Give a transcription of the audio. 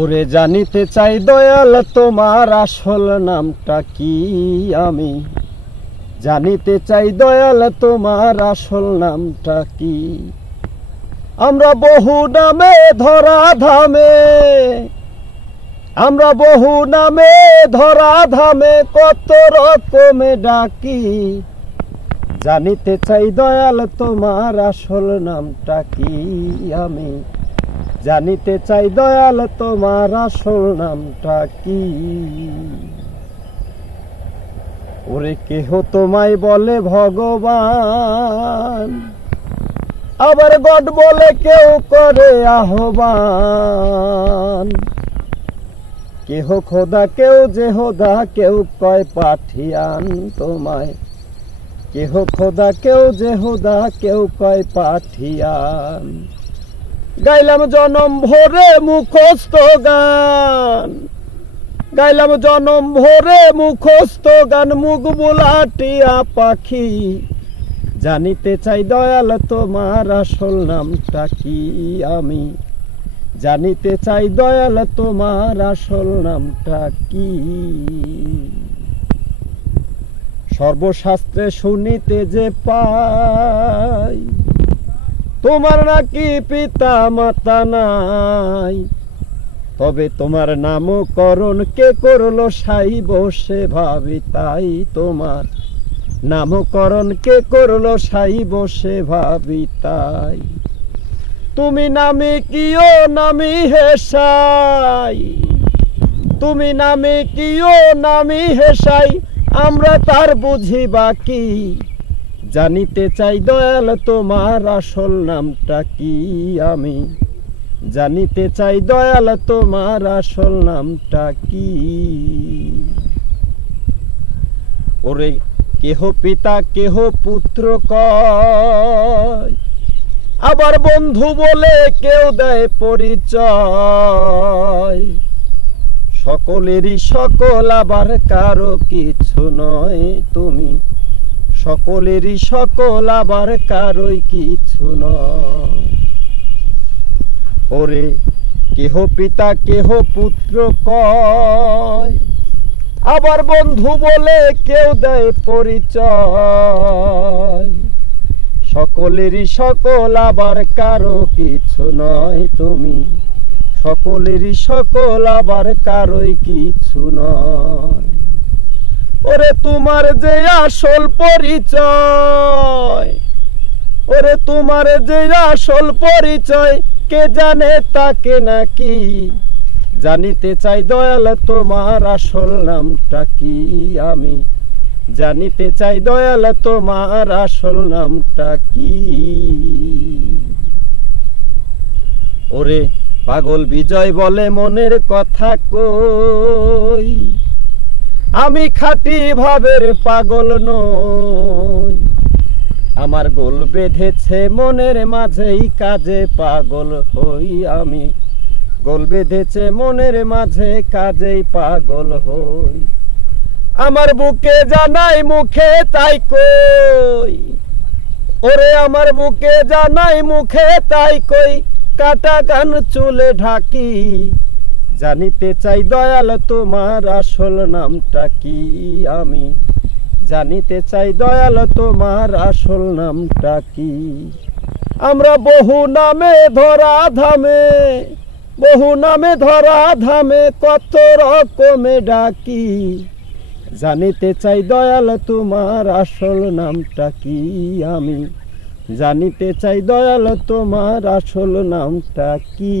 ওরে জানিতে চাই দয়াল তোমার আসল নামটা কি। আমি জানিতে চাই দয়াল তোমার আসল নামটা কি। আমরা বহু নামে ধরা ধামে, আমরা বহু নামে ধরা ধামে কত রকমে ডাকি। জানিতে চাই দয়াল তোমার আসল নামটা কি। আমি জানিতে চাই দয়াল তোমার আসল নামটা কি। ওরে কেহ তোমায় বলে ভগবান, আবার গড বলে কেউ করে আহ্বান। কেহ খোদা কেউ জেহোদা কেউ কয় পাঠিয়ান তোমায়। কেহ খোদা কেউ জেহোদা কেউ কয় পাঠিয়ান। গাইলাম জনম ভরে মুখস্থ গান, গাইলাম জনম ভরে মুখস্থ গান, মুখ বুলাটিয়া পাখি। জানিতে চাই দয়াল তোমার আসল নামটা কি। আমি জানিতে চাই দয়াল তোমার আসল নামটা কি। সর্বশাস্ত্রে শুনিতে যে পাই, তোমার নাকি পিতা মাতা নাই। তবে তোমার নামকরণ কে করলো সাই বসে ভাবি তাই। তোমার নামকরণ কে করলো সাই বসে ভাবি তাই। তুমি নামে কিও নামি হেসাই, তুমি নামে কিও নামি হেসাই, আমরা তার বুঝি বাকি। জানিতে চাই দয়াল তোমার আসল নামটা কি। আমি জানিতে চাই দয়াল তোমার আসল নামটা কি। ওরে কেহ পিতা কেহ পুত্র কয়, আবার বন্ধু বলে কেউ দেয় পরিচয়। সকলেরই সকল আবার কারো কিছু নয় তুমি। সকলেরই সকল আবার কারোই কিছু নয়। ওরে কেহ পিতা কেহ পুত্র কয়, আবার বন্ধু বলে কেউ দেয় পরিচয়। সকলেরই সকল আবার কারো কিছু নয় তুমি। সকলেরই সকল আবার কারোই কিছু নয়। ওরে তোমার যে আসল পরিচয়, ওরে তোমার যে আসল পরিচয়, কে জানে তাকে নাকি। জানিতে চাই দয়াল তোমার আসল নামটা কি। আমি জানিতে চাই দয়াল তোমার আসল নামটা কি। ওরে পাগল বিজয় বলে মনের কথা কই, আমি খাঁটি ভাবের পাগল নই। আমার গোল বেঁধেছে মনের মাঝেই কাজে পাগল হই। আমি গোল বেঁধেছে মনের মাঝে কাজেই পাগল হই। আমার বুকে জানাই মুখে তাই কই, ওরে আমার বুকে জানাই মুখে তাই কই, কাটা গান চুলে ঢাকি। জানিতে চাই দয়াল তোমার আসল নামটা কি। আমি জানিতে চাই দয়াল তোমার আসল নামটা কি। আমরা বহু নামে ধরা ধামে, বহু নামে ধরা ধামে কত রকমে ডাকি। জানিতে চাই দয়াল তোমার আসল নামটা কি। আমি জানিতে চাই দয়াল তোমার আসল নামটা কি।